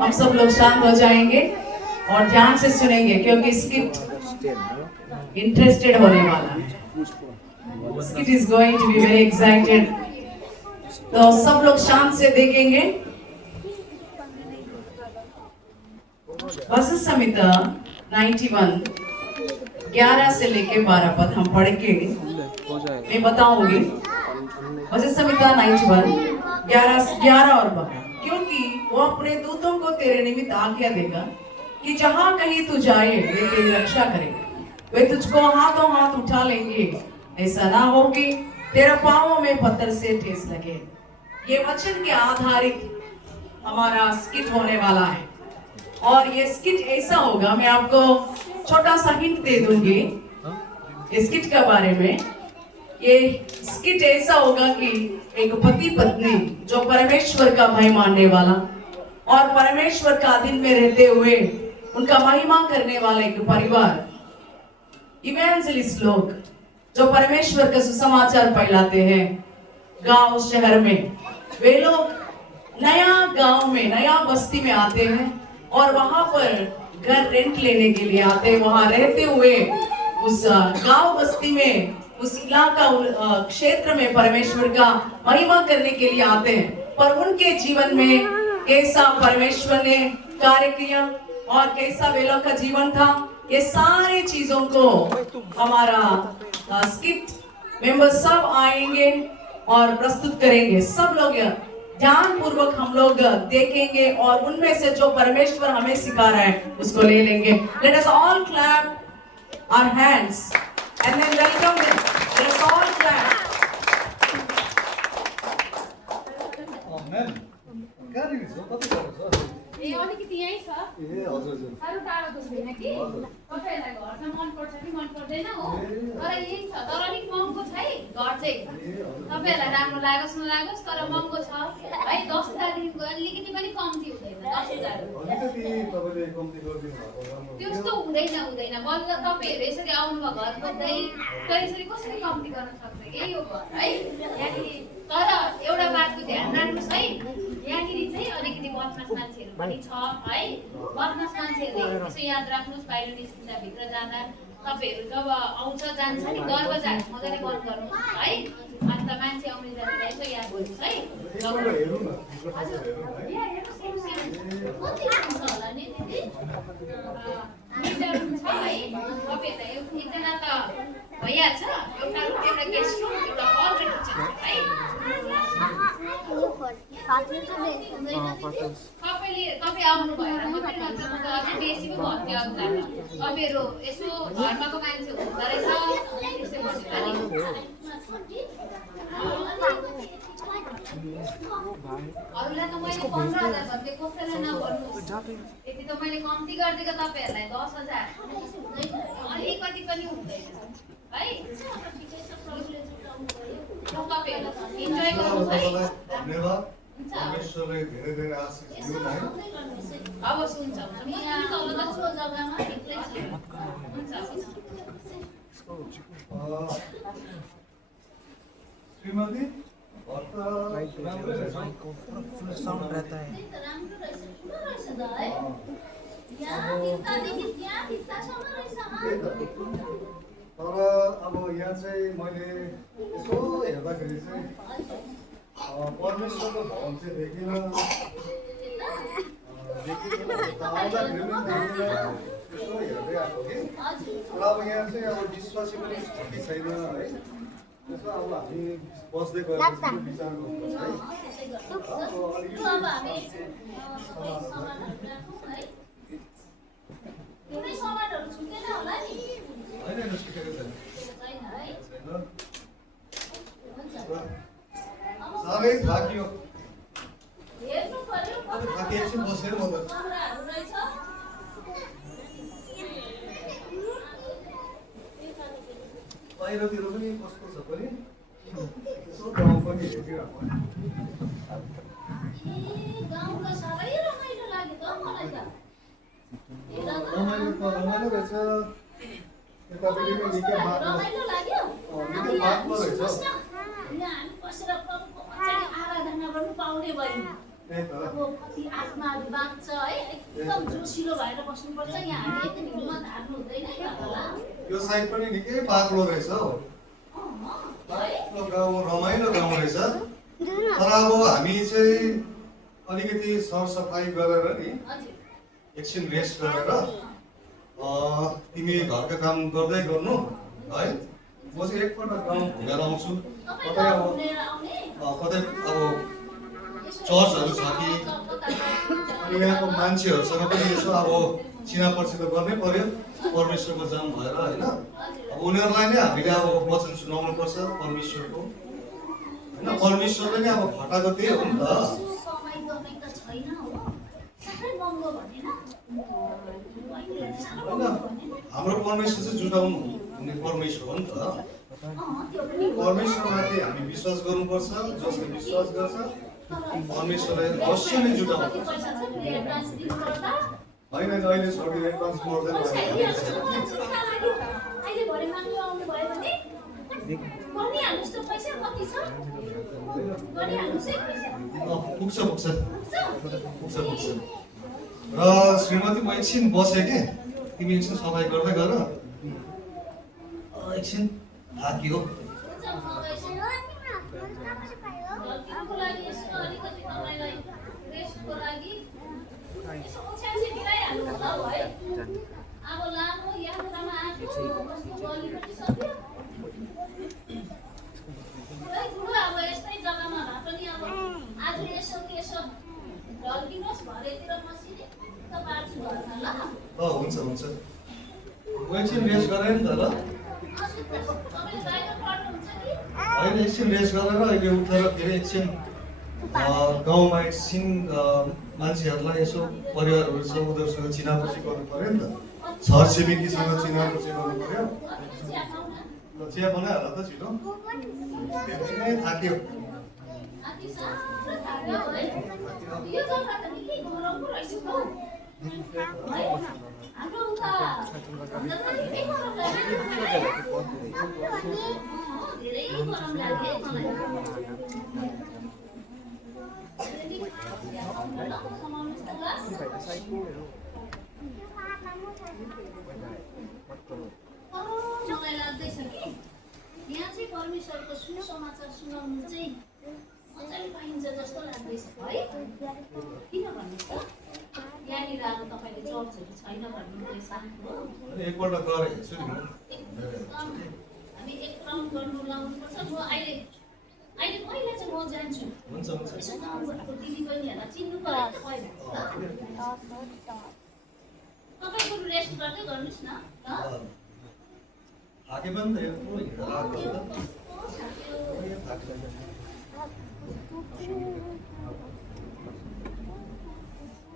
हम सब लोग शांत हो जाएंगे और ध्यान से सुनेंगे क्योंकि स्किट इंटरेस्टेड होने वाला है। Skit is going to be very excited. तो सब लोग शांत से देखेंगे। वचन संहिता 91 11 से लेके 12 पद हम पढ़ के मैं बताऊंगी। वचन संहिता 91 11 और 12। क्योंकि वो अपने दूतों को तेरे निमित्त आज्ञा देगा कि जहां कहीं तू जाए वे तेरी रक्षा करेंगे। वे तुझको हाथों हाथ उठा लेंगे, ऐसा ना हो कि तेरा पांवों में पत्थर से ठेस लगे। ये वचन के आधारित हमारा स्किट होने वाला है और ये स्किट ऐसा होगा, मैं आपको छोटा सा हिंट दे दूंगी इस स्किट के बारे में। ये स्किट ऐसा होगा कि एक पति पत्नी जो परमेश्वर का भय मानने वाला और परमेश्वर का अधीन में रहते हुए उनका महिमा करने वाला एक परिवार, इवेंजलिस्ट लोग जो परमेश्वर का सुसमाचार फैलाते हैं गांव शहर में, वे लोग नया गांव में नया बस्ती में आते हैं और वहां पर घर रेंट लेने के लिए आते हैं। वहां रहते हुए उस गांव बस्ती में उस इलाका क्षेत्र में परमेश्वर का महिमा करने के लिए आते हैं। पर उनके जीवन में कैसा परमेश्वर ने कार्य किया और कैसा वे लोग का जीवन था, ये सारी चीजों को हमारा स्किट मेंबर सब आएंगे और प्रस्तुत करेंगे। सब लोग ध्यान पूर्वक हम लोग देखेंगे और उनमें से जो परमेश्वर हमें सिखा रहा है उसको ले लेंगे। Let us all clap our hands and then welcome them. Let us all clap. Amen. कहाँ छ कति छ सर? ए अलिकति यही छ। ए हजुर हजुर। साह्रो टाढो त छैन कि। तपाईहरुलाई घरमा मन पर्छ कि मन पर्दैन हो? तर यही छ। तर अलिक महँगो छ है घर चाहिँ। तपाईहरुलाई राम्रो लागोस् नलागोस् तर महँगो छ। है 10,000 देखिको अलिकति पनि कम्ती हुँदैन 10,000। अलिकति तपाईले कम्ती गरिदिनु भएको राम्रो। त्यस्तो हुँदैन। बल्ल तपाईहरु यसरी आउनु भयो घर खोज्दै तर यसरी कसरी कम्ती गर्न सक्छ? यही हो घर है। यहाँनिर तर एउटा बातको ध्यान राख्नुस् है। यहाँनिर चाहिँ अलिकति बदमास मान्छेहरु पनि छ है। बदमास मान्छेहरुले यसो याद राख्नुस्, बाहिर निस्किँदा भित्र जाँदा तपाईहरु जब आउँछ जान्छ नि दरवाजाहरु मजाले बन्द गर्नुस् है। अन्त मान्छे आउने जाने यसो याद गर्नुस् है। हेरौँ न। हजुर यहाँ हेर्नुस् कति हुन्छ होला नि दिदी? मिटर हुन्छ है। तपाईहरुलाई एकजना त भइहाल्छ। एउटा रुम एउटा गेस्ट रुम एउटा हल रहेछ है। तपाईँ आउनु भएर मात्रै मात्र म त अझै बेसी पो भन्थ्यो अघिल्ला। तपाईँहरू यसो घरमाको मान्छे हुँदो रहेछ त्यसै बसेर नि। अरूलाई त मैले 15,000 भन्दै कसैलाई नभन्नुहोस्। यति त मैले कम्ती गरिदिएको तपाईँहरूलाई 10,000। अलिकति पनि हुँदैन है। तपाईँहरू इन्जोय गर्नुहोस् है। धन्यवाद। परमेश्वरले धेरै धेरै आशिष दिउन् है। हवस् हुन्छ। म यहाँ दोस्रो जग्गामा भित्रै छु। हुन्छ। श्रीमती घर त राम्रो रहेछ। फुल साउन्ड रहता है। राम्रो रहेछ त है। यहाँ भित्तादेखि त्यहाँ भित्तासम्म रहेछ तर अब यहाँ चाहिँ मैले यसो हेर्दाखेरि चाहिँ परमेश्वरको भवन चाहिँ देखिन आउँदाखेरि पनि देखिन यसो हेर्दै आएको कि। तर अब यहाँ चाहिँ अब विश्वासी पनि छ कि छैन है, त्यसो अब हामी बस्दै गएपछि विचार गर्नुपर्छ है। एउटै सामानहरु छुटेन होला नि? होइन छुटेको छैन। साह्रै थाकियो। हेर्नु पर्यो। थाकिए एकछिन बसेर म त कमराहरु रहेछ। बाहिरतिर पनि कस्तो छ पनि यसो गाउँ पनि हेरिरहेको। गाउँ त साह्रै रमाइलो लाग्यो त मलाई त। रमाइलो रहेछ। यतापट्टि पनि निकै रमाइलो लाग्यो। निकै बाक्लो रहेछ। यहाँ हामी बसेर प्रभुको अचानक आराधना गर्नु पाउने भयौँ। अब कति आत्माहरू बाँच्छ है एकदम जोसिलो भएर बस्नुपर्छ यहाँ हामी एकदम हिउँमा धार्नु हुँदैन है बाबाला यो साइड पनि निकै बाक्लो रहेछ हौ गाउँ रमाइलो गाउँ रहेछ तर अब हामी चाहिँ अलिकति सरसफाइ गरेर नि एकछिन रेस्ट गरेर तिमी घरका काम गर्दै गर्नु है म चाहिँ एकपल्ट गाउँ घुमेर आउँछु कतै अब चर्चहरू छ कि अनि यहाँको मान्छेहरूसँग पनि यसो अब चिनापर्ची त गर्नै पर्यो परमेश्वरको जाम भएर होइन अब उनीहरूलाई नै हामीले अब वचन सुनाउनु पर्छ परमेश्वरको होइन परमेश्वरले नै अब खटाको त्यही हो नि त होइन हाम्रो परमेश्वर चाहिँ जुटाउनु हुने परमेश्वर हो नि त परमेश्वरमाथि हामी विश्वास गर्नुपर्छ जसले विश्वास गर्छ परमेश्वरले अवश्य नै जुटाउँछ होइन अहिले छोडेर एडभान्स पर्दैन पुग्छ र श्रीमती म एकछिन बसेँ कि तिमी एकछिन सफाइ गर्दै गर एकछिन थाकियो अब लामो यात्रामा आएको गली पनि सक्यो अब यस्तै जग्गामा भए पनि अब आज यसो ढल्किनुहोस् भरेतिर मसिने त पार्छु घरमा ल हुन्छ म एकछिन रेस्ट गरेँ नि त ल तपाईँले बाहिर पढ्नुहुन्छ कि होइन एकछिन रेस्ट गरेर अहिले उठेर फेरि एकछिन गाउँमा एकछिन मान्छेहरूलाई यसो परिवारहरू छ उनीहरूसँग चिनापछि गर्नु पऱ्यो नि त छरछिमेकीसँग चिनापछि गर्नु पऱ्यो ल चिया बनाइहाल त छिटो नै थाक्यो यो जग्गा त निकै गरम पो रहेछ त हाम्रो उता निकै गरम लाग्यो धेरै गरम लाग्यो मलाई मलाई लाग्दैछ कि यहाँ चाहिँ परमेश्वरको सुसमाचार सुनाउनु चाहिँ मजाले पाइन्छ जस्तो लाग्दैछ है किन भन्नुहोस् त यहाँनिर अब तपाईँले चर्चहरू छैन भन्नुहुँदैछ हो एकपल्ट गरेँ हेर्छु नि हामी एक राउन्ड गर्नु लाउनुपर्छ म अहिले पहिला चाहिँ म जान्छु हुन्छ यसो गाउँघरको दिदी बहिनीहरूलाई चिन्नु पऱ्यो नि त पहिला तपाईँ बरु रेस्ट गर्दै गर्नुहोस् न ल थाके पनि त यत्रो हिँडेर आएको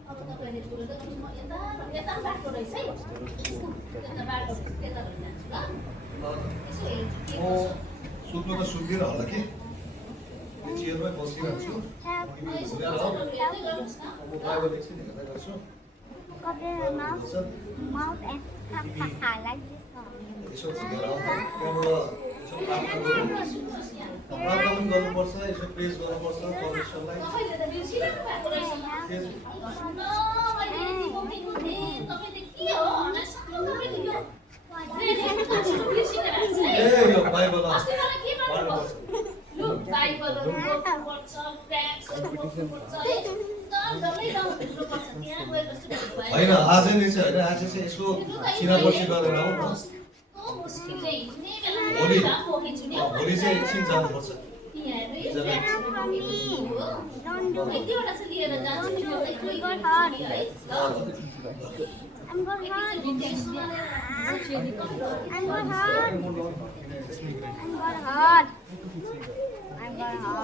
अब तपाईँले कुरो त म यता बाटो रहेछ है यता बाटो यता जान्छु ल यसो हेर्छु म सुत्नु त सुत्दिनँ होला कि चेयरमै बसिरहन्छु हेर्दै गर्नुहोस् न मोबाइल एकछिन हेर्दै गर्छु यसो घुमेर आउनु त्यहाँबाट यसो प्रार्थना पनि गर्नुपर्छ यसो प्रेज गर्नुपर्छ परमेश्वरलाई तपाईँले त बिर्सिरहनु भएको रहेछ तपाईँले के हो ए यो बाइबल अस्ति मलाई के भन्नुभयो लु बाइबलहरू पढ्नुपर्छ ट्याक्सहरू पढ्नुपर्छ है डल्लै गाउँ घुम्नुपर्छ त्यहाँ गएर सुन्नुभयो होइन आज नै चाहिँ होइन आज चाहिँ यसो चिनापछि गरेर आउँ न मुस्किलले हिँड्ने बेला भोलि बोकिन्छु नि भोलि चाहिँ एकछिन जानुपर्छ कतिवटा चाहिँ लिएर जान्छु नि है I'm going hard. I'm going hard. I'm going hard.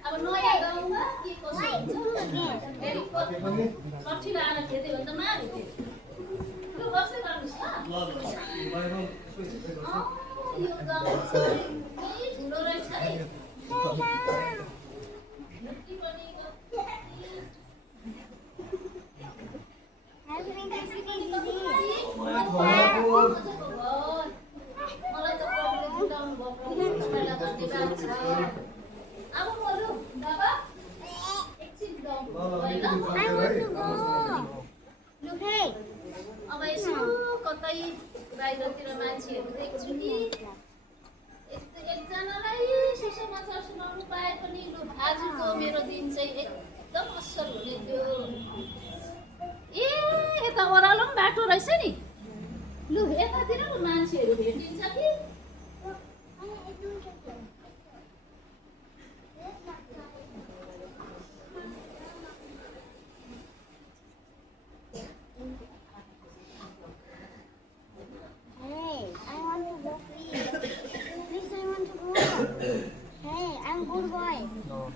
अब नयाँ गाउँमा के कसो हुन्छ कठिन आएर खेल्यो भने त मार लु बस्दै गर्नुहोस् ल यो गाउँ ठुलो रहेछ है कतै बाहिरतिर मान्छेहरू देख्छु नि एकजनालाई सुसमाचार सुनाउनु पाए पनि लु आजको मेरो दिन चाहिँ एकदम असल हुने थियो ए यता ओह्रालो पनि बाटो रहेछ नि लु यतातिर लु मान्छेहरू भेटिन्छ कि Hey, I want to go please. Please, I want to go. Hey, I'm good boy. No.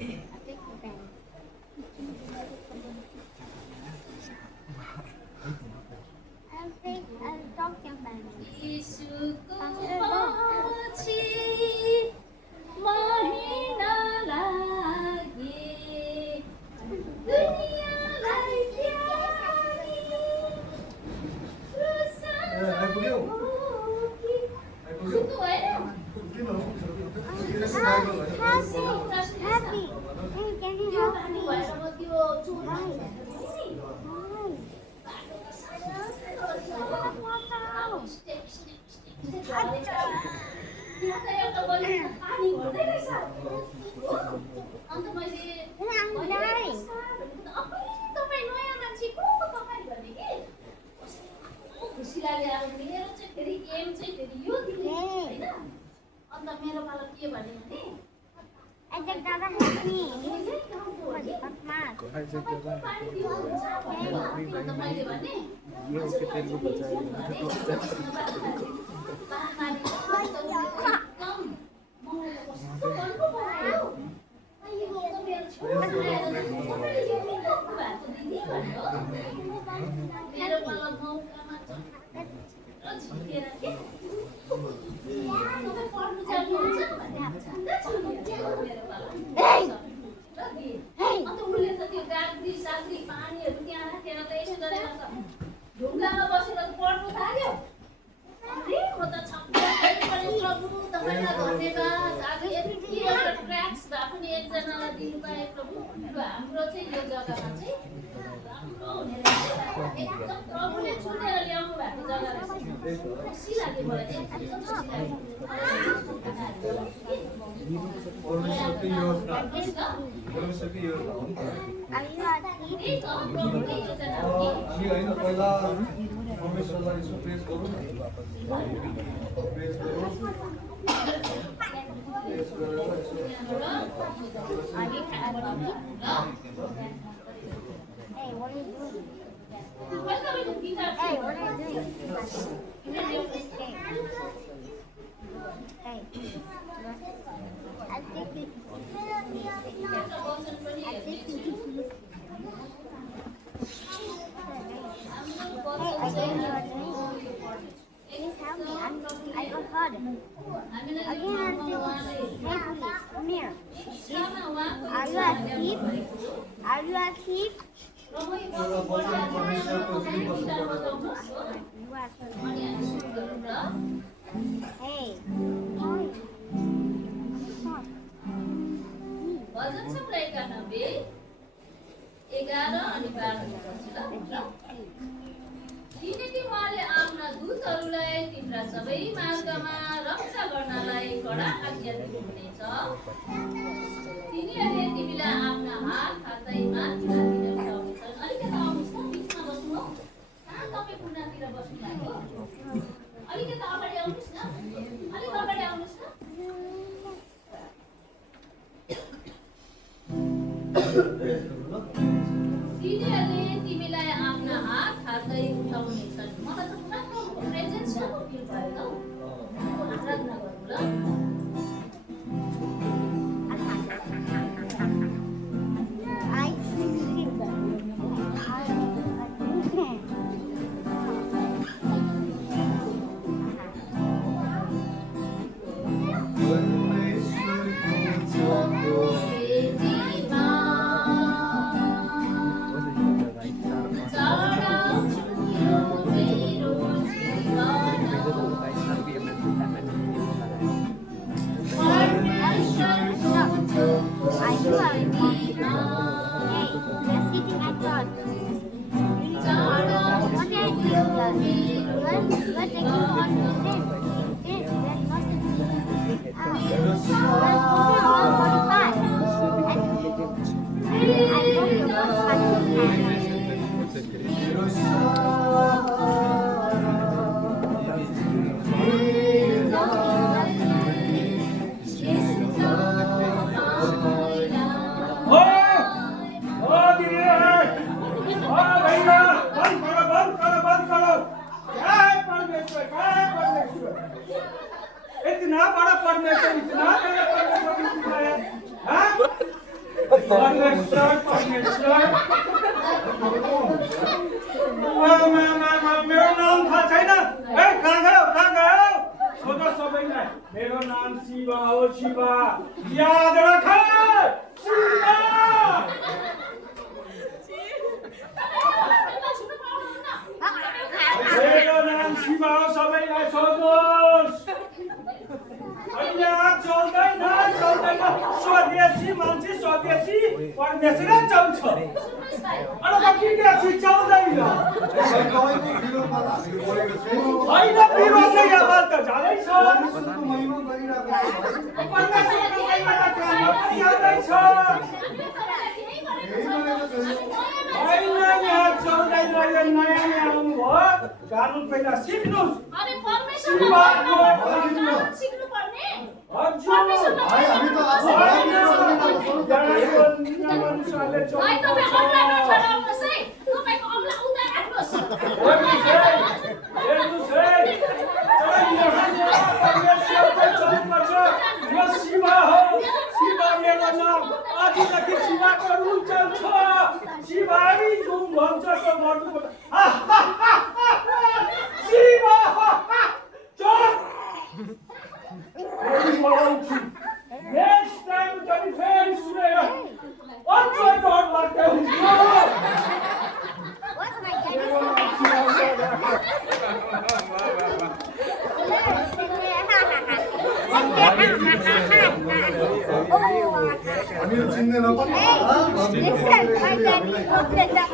I'll take the pen. I'll talk your pen. यीशुको पछि महिना लागे दुनियाँलाई त्यागी आइपुग्यो? सुत्नु होइन? किन हो? Happy. Hey, can you त्यो help बाटो me? भएर म त्यो चोर अन्त मैले I'm dying. तपाईँ नयाँ मान्छे को तपाईँ भने कि कस्तो खुसी लाग्यो अब मेरो चाहिँ फेरि गेम चाहिँ फेरि यो दिने होइन अन्त मेरो पालो के भन्यो भने I just gotta help me. But Mark. पानी दिनुहुन्छ भनेर अन्त मैले भने मेरो पालो मौकामा झिकेर के तपाईँ पढ्नु जानुहुन्छ भने मेरो पालो अन्त उसले त त्यो गाग्री साग्री पानीहरू त्यहाँ राखेर त यसो गरेर त ढुङ्गामा बसेर पढ्नु थाल्यो अरे म त छक्कै परेँ प्रभु तपाईँलाई धन्यवाद आज यति एउटा ट्र्याक्स भए पनि एकजनालाई दिनु पाएँ प्रभु र हाम्रो चाहिँ यो जग्गामा चाहिँ राम्रो हुने रहेछ एकदम प्रभुले छुटेर ल्याउनु भएको जग्गा रहेछ खुसी लाग्यो मलाई एकदम खुसी लाग्यो सक्यो Are you a thief? त्यही त प्रभुले योजना हो कि हामी होइन पहिला परमेश्वरलाई यसो प्रेज गरौँ न प्रेज गरौँ प्रेज गरेर यसो Hey, what are you doing? तपाईँको guitar Hey, what are you doing? You need to this game. Hey, I'll take it. I'll take it. Hey, I don't know what to do. Please help me. I got hurt. Again, I'll take it. Hey, please, come here. Are you a thief? Are you a thief? एउटा वचन परमेश्वरको जुन वचनबाट You are a thief. Hey. भजन सङ्ग्रह 91 11 अनि 12 किनकि उहाँले आफ्ना दूतहरूलाई तिम्रा सबै मार्गमा रक्षा गर्नलाई कडा आज्ञा दिनुहुनेछ तिनीहरूले तिमीलाई आफ्ना हात थाप्दै माथि माथि उठाउनेछन् अलिकति आउनुहोस् न बिचमा बस्नु हो कहाँ तपाईँ कुनातिर बस्नु लाग्यो अलिकति अगाडि आउनुहोस् न अलिक अगाडि आउनुहोस् न तिनीहरूले तिमीलाई आफ्ना हात थाप्दै उठाउनेछन् मलाई त पुरा प्रेजेन्सको फिल भयो त आराधना गर्नु ल I think इतना बड़ा परमेश्वर इतना बड़ा परमेश्वर किसने है हाँ परमेश्वर मेरो नाम थाहा छैन ए कहाँ गयो सोध सबैलाई मेरो नाम शिवा हो शिवा याद राख शिवा मेरो नाम शिवा हो सबैलाई सोधोस् यहाँ चल्दैन स्वदेशी मान्छे स्वदेशी परदेशी र चल्छ अरू त विदेशी चल्दैन तपाईँको विरोधमा त हामीले बोलेको छौँ होइन विरोधै आवाज त जाँदैछ परमेश्वरको महिमा गरिरहेको छ परमेश्वरको महिमामा काम गरिँदैछ यही भनेको छु होइन यहाँ चल्दैन यो नयाँ आउनुभयो कानुन पहिला सिक्नुहोस् अनि परमेश्वरको सिक्नु पर्ने हजुर भाइ हामी त आफू मनुष्यले भाइ तपाईँ अम्ला नठहराउनुहोस् है तपाईँको अम्ला उता राख्नुहोस् शिवा हो शिवा मेरो नाम आजदेखि शिवाको रुल चल्छ शिवाई जुम भन्छ त गर्नु शिवा नेक्स्ट टाइम जब फेरि सुनेर अझ डर लाग्दै हुन्छ What's my daddy's हामीहरू चिन्दैनौँ पनि Listen, my daddy opened up.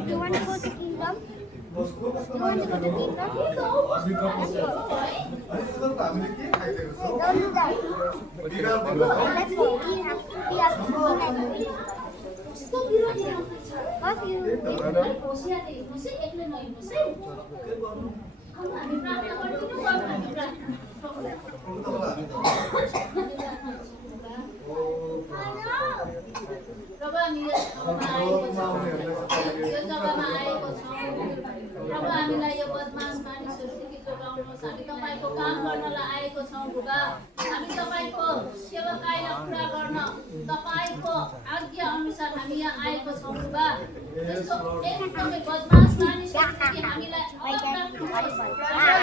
You want to go to Kingdom? हामीले के खाइदिएको छौँ Don't do that. बिगार Let's go. We have to be up to What you होशियारी हेर्नुहोस् है एक्लै नहिँड्नुहोस् है हामी प्रार्थना गर्दिनु प्रभु हामी यो जग्गामा आएको छौँ प्रभु हामीलाई यो बदमास मानिसहरूदेखि जोगाउनुहोस् हामी तपाईँको काम गर्नलाई आएको छौँ बुबा हामी तपाईँको सेवाकाईलाई पुरा गर्न तपाईँको आज्ञा अनुसार हामी यहाँ आएको छौँ बुबा यस्तो एकदमै बदमास मानिसहरूदेखि हामीलाई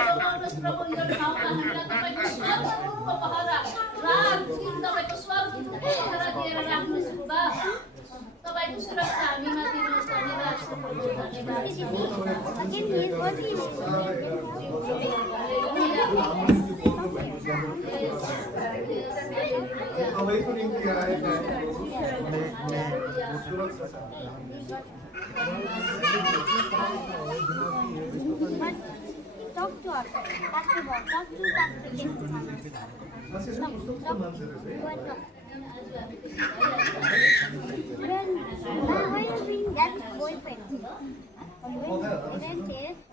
जोगाउनुहोस् प्रभु यो ठाउँमा हामीलाई तपाईँको स्वरूपको पहरा रात दिन तपाईँको स्वरूपको पहरा दिएर राख्नुहोस् बुबा तपाईँको सुरक्षा हामीमा दिनुहोस् धन्यवाद again he is working. तपाईँको निम्ति आएका सुरक्षा छ Talk to us. Talk to us. Talk to Why you bring that boyfriend?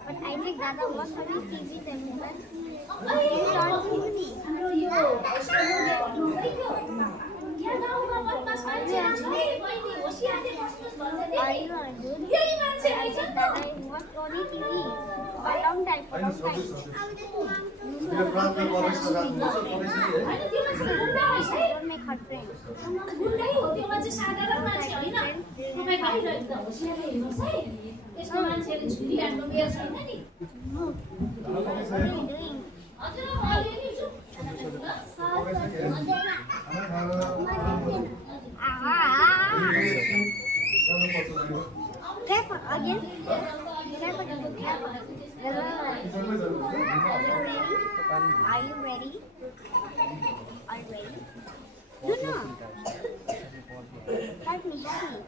But I think Dada was having TV television. He's on TV. Are you on good? I think Dada was only TV. For a long time. For a long time. मेरो प्रार्थना गरेछ राख्नुहुन्छ परेछ है Don't make her friends. गुन्डै हो त्यो मान्छे साधारण मान्छे होइन तपाईँ बाहिर त होसियार हेर्नुहोस् है यस्तो मान्छेले छुरी हान्नु बेर छैन नि What are you doing? हजुर म अलिअलि छु Clap again. Clap again. Are you ready? Are you ready? No, no. Help me, help me.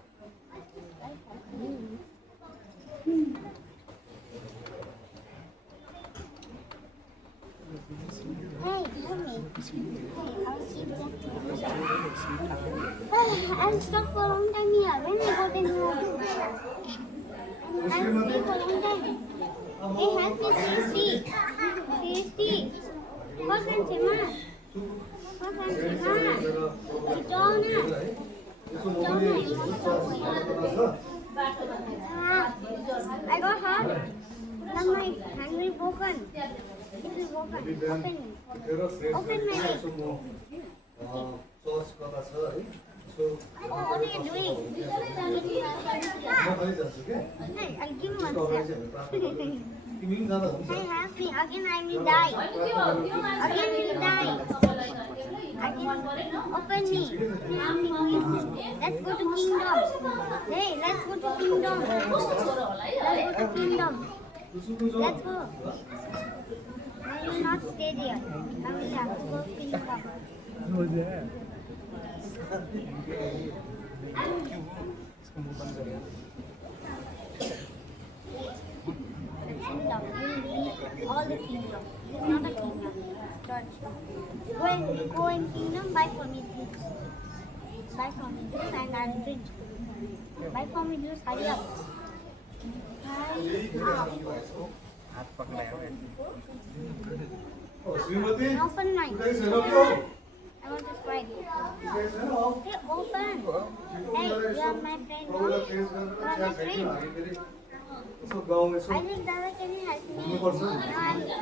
Hey, help me. I'm stuck for a long time here. When I go then you I'm stuck for a long time. Hey, help me, Srishti. Srishti. What's in Chima? What's in Chima? Chitona. I got hurt. Now my hand will broken. It is broken. Open my leg. Church कता छ है so Oh, what are you doing? म पनि जान्छु के Hey, I'll give you त्यसको one अगाडि step. चाहिँ हामी तिमी पनि जाँदा हुन्छ Hey, help me. Again, I will die. Again, I will die. Again, open me. Help me, please. Let's go to kingdom. Hey, let's go to kingdom. Let's go to kingdom. Let's go. I will not stay there. I will have to go to kingdom. Kingdom. All the kingdom. This is not a kingdom. Church. Go in kingdom. Buy for me juice. Buy for me juice and I'll drink. Buy for me juice. Hurry up. Hurry up. श्रीमती Open mine. कुनै छैन त्यो I want to slide. कुनै छैन अब Hey, open. Hey, you are my friend. No? प्रभुलाई praise You गरेर are चिया my खाइदिउँ friend. हामी फेरि यसो गाउँ यसो I think Dada, can you help me? हुनुपर्छ No,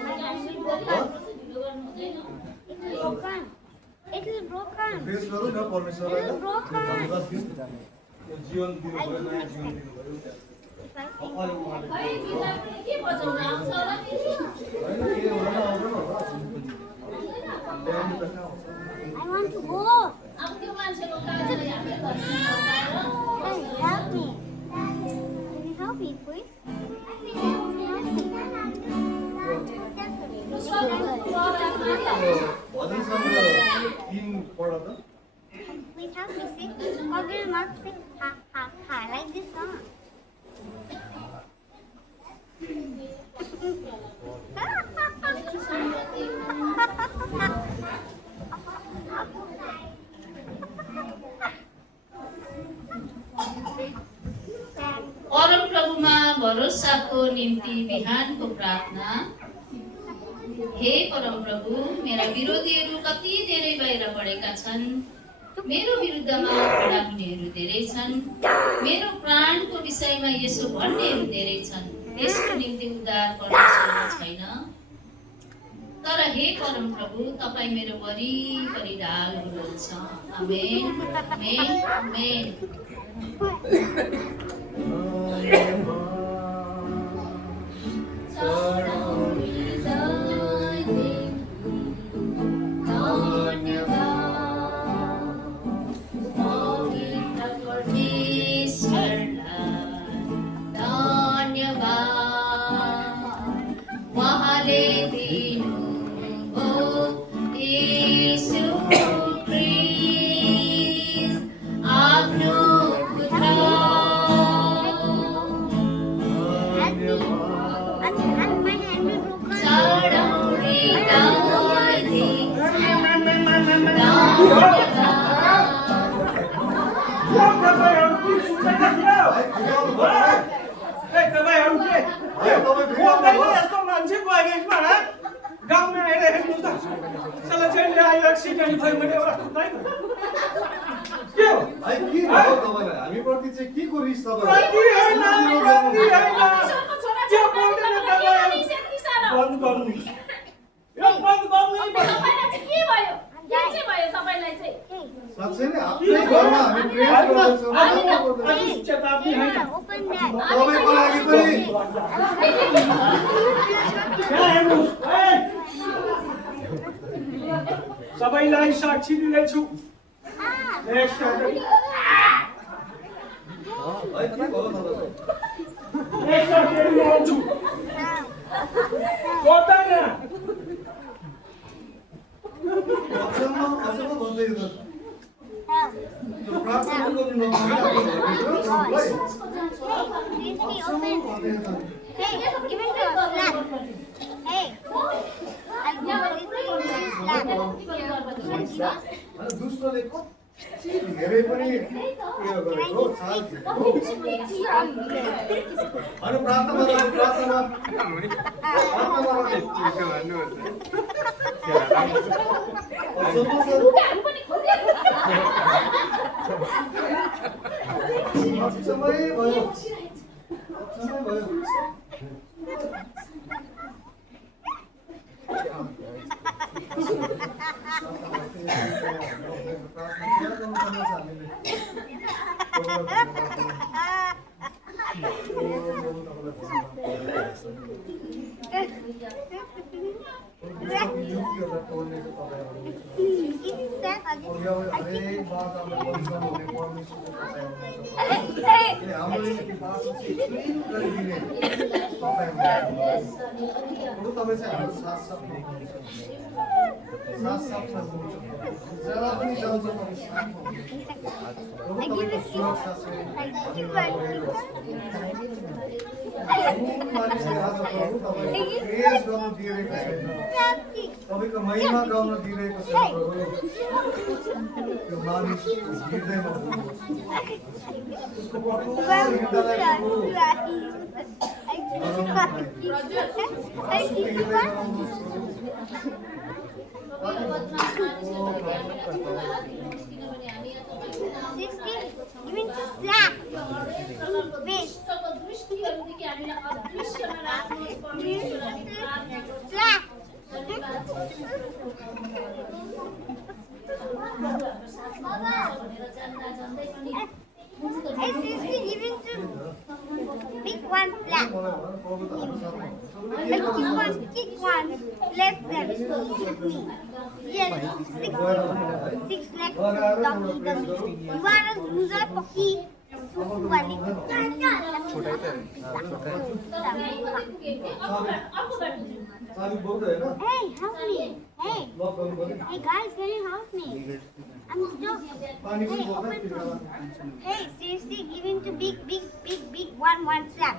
my hand is broken. It is broken. It is broken. प्रेज गरौँ न परमेश्वरलाई It is broken. धन्यवाद दिउँ यो जीवन दिनु भयो नयाँ जीवन दिनु भयो If I think अहिले उहाँले खै बिचारले के बचाउन आउँछ होला फेरि? होइन के हुँदैन आउँदैन होला ल्याउनु त कहाँ आउँछ I want to go. अब त्यो मान्छेको कामले हामीले घरमा फर्काएर Hey, help me. Can you help me, please? Help me. भजन सङ्ग्रह 3 पढ त Please help me sing. Or will not sing ha ha ha like this song. परम प्रभुमा भरोसाको निम्ति बिहानको प्रार्थना। हे परम प्रभु, मेरा विरोधीहरू कति धेरै बाहिर बढेका छन्। मेरो विरुद्धमा खडा हुनेहरू धेरै छन्। मेरो प्राणको विषयमा यसो भन्नेहरू धेरै छन्। यसको निम्ति उद्धार परमेश्वरमा छैन। तर हे परम प्रभु, तपाईँ मेरो वरिपरि ढाल हुनुहुन्छ। आमेन, आमेन, आमेन। And my hand will broken. यस्तो मान्छेको अगेन्स्टमा गाउँमा आएर हेर्नु त त्यसलाई चाहिँ आयो एक्सिडेन्ट भयो भने एउटा खुट्टै के हो भाइ के भयो तपाईलाई हामीप्रति चाहिँ के को रिस तपाईलाई प्रति होइन प्रति होइन के बोल्दैन तपाईँ बन्द गर्नु यो बन्द गर्नु साँच्चै नै आफ्नै घरमा हामी प्रेम गर्छौँ चेतावनी होइन Open that. तपाईँको लागि पनि सबैलाई साक्षी दिँदैछु नेक्स्ट है के भयो तपाईलाई नेक्स्ट आउँछु गर्दैन अचम्म भन्दै त Help. त्यो प्रार्थना गर्नु नपर्ने तपाईँलाई Hey, please open. Hey, give it to us. Slap. Hey, I'll give it to you. Slap. अनि दुष्टले कति धेरै पनि उयो गरेको चाल खेलेको अनि प्रार्थना समय भयो तपाईँको महिमा गाउन दिइरहेको छ त्यो मानिस हृदयमा उसको Big one flat. Like you want kick one, left them. Yes, six legs, doggy, doggy. You are a loser, puppy. Hey, help me. Hey. Hey guys, can you help me? I'm stuck. Hey, open door. Hey, seriously, give him to big one slap.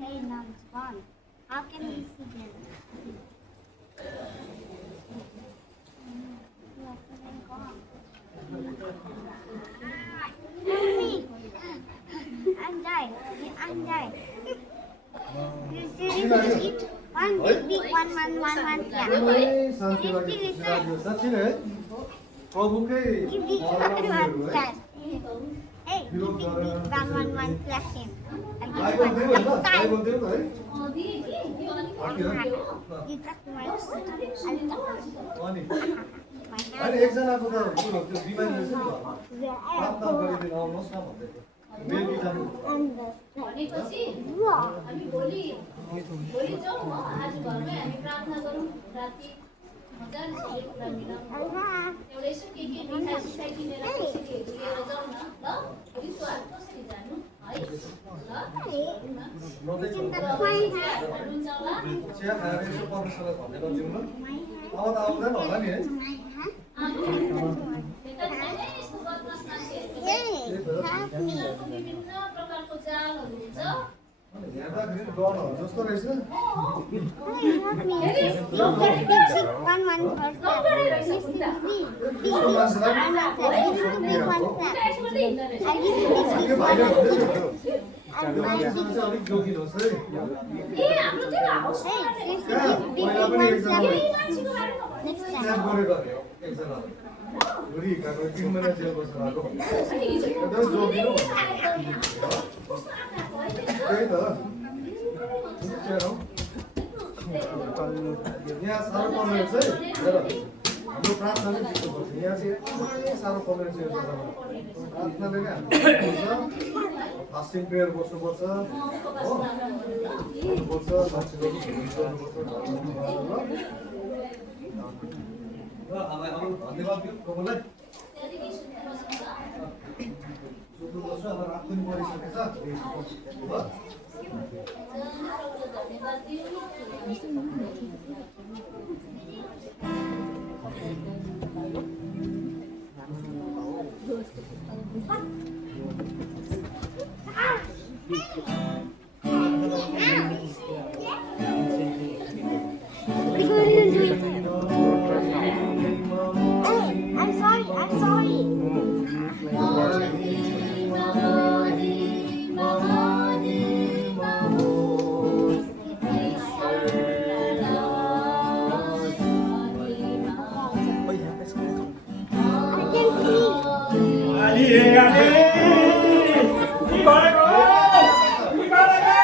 Hey, now it's fun. How can we see them? I'm dying. You seriously eat one big one slap. Seriously listen. प्रभुकै Give big one slap. Hey, give big one slap him. I'll give you one time. You touch my foot. अनि एकजनाको त त्यो बिमारी रहेछ नि प्रार्थना गरिदिन आउनुहोस् न भन्दै बेलुकी जानु भनेपछि हामी भोलि जाउँ हो आज घरमै हामी प्रार्थना गरौँ राति मजाले सबै कुरा मिलाउँ एउटा यसो के मिठाई किनेर कसरीहरू लिएर जाउँ न ल भोलि सुहार कसरी जानु है चिया खाएर यसो परमेश्वरलाई धन्यवाद दिउँ न अब त आउँदैन होला नि है विभिन्न प्रकारको जालहरू हुन्छ हेर्दाखेरि डरहरू जस्तो रहेछ अलिक जोखिम होस् है स्न्याप गरेको अरे एकजना भुँडी हिर्काएको 3 महिना जेल बस्नु भएको एकदमै जोखिलो त्यही त यहाँ साह्रो पर्ने रहेछ है हाम्रो प्रार्थना नै जित्नुपर्छ यहाँ चाहिँ एकदमै साह्रो पर्ने रहेछ यो जग्गामा प्रार्थनाले नै हाम्रो फास्टिङ प्रेयर बस्नुपर्छ हो गर्नुपर्छ मान्छेले ल हामीलाई अब धन्यवाद दिउँ प्रभुलाई सुत्नु बस्छु अब रात पनि परिसकेछ ल धन्यवाद I'm sorry. I'm sorry. I can see. Ali, Ali! Đi vào đây rồi! Đi vào đây rồi!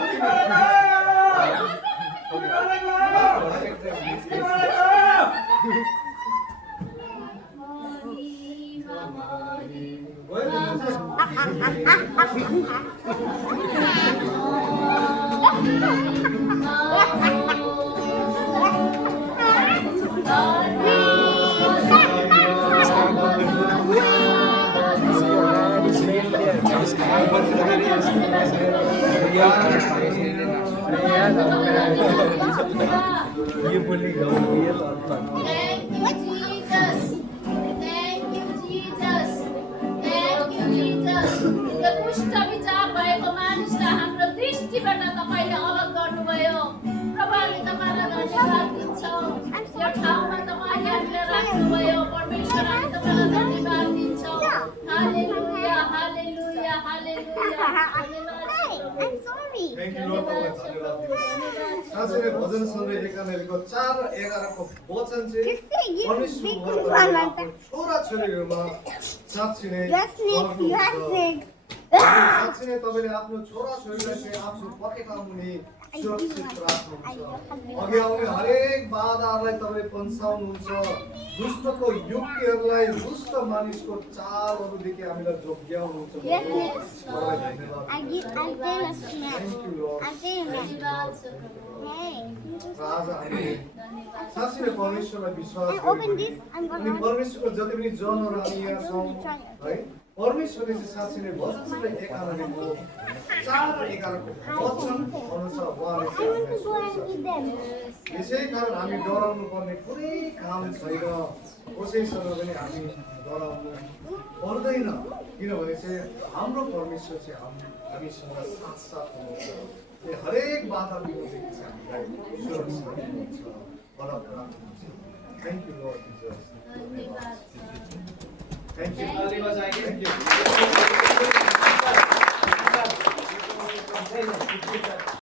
Đi vào đây rồi! Đi vào đây rồi! Đi vào đây rồi! ये बोलेगा ये लड़का Thank you, Jesus. Thank you, Jesus. Thank you, Jesus. यो दुष्ट विचार भएको मानिसलाई हाम्रो दृष्टिबाट तपाईँले अलग गर्नुभयो। प्रभु हामी तपाईँलाई धन्यवाद दिन्छौँ। यो ठाउँमा तपाईँले हामीलाई राख्नुभयो। परमेश्वर हामी तपाईँलाई धन्यवाद दिन्छौँ। हालेलुया, हालेलुया, हालेलुया। धन्यवाद छ प्रभु। I'm sorry. Thank you lord तपाईँलाई धन्यवाद दिन्छौँ। साँच्चै नै भजन सङ्ग्रह एकानब्बेको 4 र 11 को वचन चाहिँ परमेश्वरको छोरा छोरीहरूमा साँच्चै नै साँच्चै नै तपाईँले आफ्नो छोरा छोरीलाई चाहिँ आफ्नो पकेका मुनि सुरक्षित राख्नुहुन्छ। अघि आउने हरेक बाधाहरूलाई तपाईँले पन्साउनुहुन्छ। दुष्टको युक्तिहरूलाई दुष्ट मानिसको चालहरूदेखि हामीलाई जोग्याउनुहुन्छ। तपाईँलाई धन्यवाद। I'll tell a snack. Thank you lord. I'll tell you a धन्यवाद छ प्रभु। Hey. र आज हामीले धन्यवाद। साँच्चै नै परमेश्वरलाई विश्वास And open गर्यौँ this. I'm अनि gonna. परमेश्वरको जति पनि जनहरू हामी यहाँ छौँ है परमेश्वरले चाहिँ साँच्चै नै भजन सङ्ग्रह 91 4 र 11 को वचन अनुसार उहाँले I चाहिँ want to हामीलाई go and eat them. यसै कारण हामी डराउनु पर्ने कुनै काम छैन। कसैसँग पनि हामी डराउनु पर्दैन किनभने चाहिँ हाम्रो परमेश्वर चाहिँ हामीसँग साथ हुनुहुन्छ। यो हरेक बाधा विपत्तिदेखि चाहिँ हामीलाई सुरक्षा दिनुहुन्छ बलद राख्नुहुन्छ। Thank you Lord Jesus. धन्यवाद। Thank you. Thank you.